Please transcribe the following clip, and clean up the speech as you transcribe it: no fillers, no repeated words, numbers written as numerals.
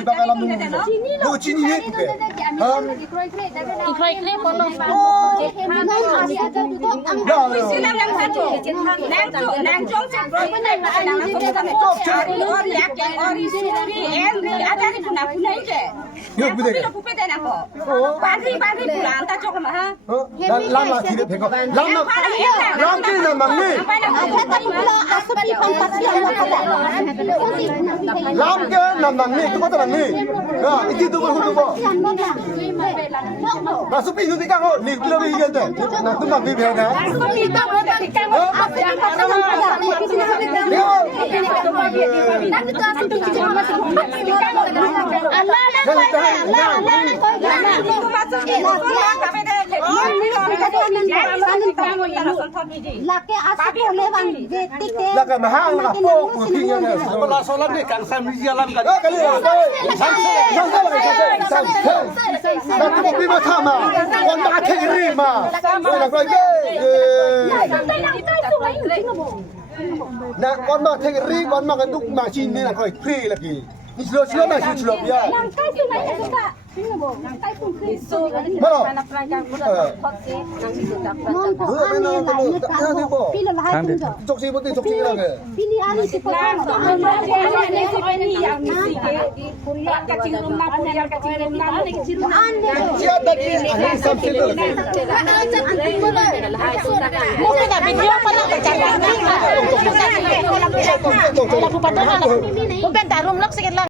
kita kalah menunggu. Lu cini ni ke? Ikhrai kle kono. Dah. Nang jong se bro nang ori yak ori suri eri ada di puna je. Yuk bude. Pupe dana ko. Pari pulang ta jok ma ha. Lama tidak peko. Lama. Ram ke namang ni. Lam ke namang ni. Tu kata namang ni. Ha, itu tu betul tu. Masuk pintu tiga ko. Ni kilo ni kita. Nak tu mak biar dah. Laka mahang laka pok putingnya ni. Kalau solat ni kan saya mesti jalan kan. Kali ni. Nak tu biar sama. Orang mak kiri ma. Nak lagi. Nak orang mak kiri, orang mak duk macam ni nak kau kiri lagi. Ni slow macam slow ya. Mana? Cok si putih cok si lagi. Siapa tadi? Sampai tu. Mungkin tak video apa nak cakap ni. Kalau bupati lah. Bukan tak rumlok sikit lah.